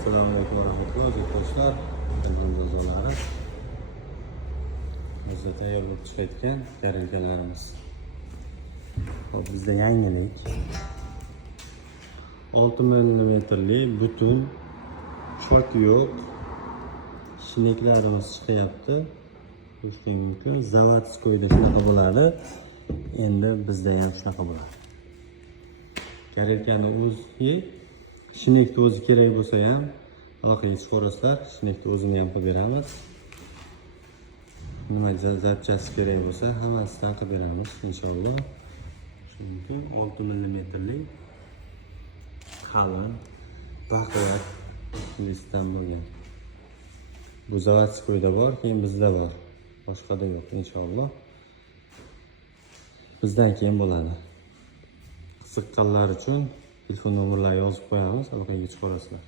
Assalomu alaykum warahmatullahi do'stlar. Kanal a'zolari. Bizda tayyor bo'lib chiqayotgan garilkalarimiz. Hop, bizda yangilik 6 mmli butun chok yo'q shineklarimiz chiqyapti. Ko'rishingiz mumkin. Zavodskoyda shunaqa bo'ladi. Endi bizda ham shunaqa bo'ladi. Garilkani o'zi shinekni o'zi kerak bo'lsa ham aloqaga chiqarasizlar. Shinekni o'zini ham qilib beramiz. Nima zapchasi kerak bo'lsa hammasidan qilib beramiz inshaalloh. Chunki 6 mmli qalin baquvvat listdan bo'lgan. Bu zavodskoyda bor, keyin bizda bor. Boshqada yo'q inshaalloh. Bizdan keyin bo'ladi. Qiziqqanlar uchun telefon nomerlarini yozib qo'yamiz, aloqaga chiqarasizlar.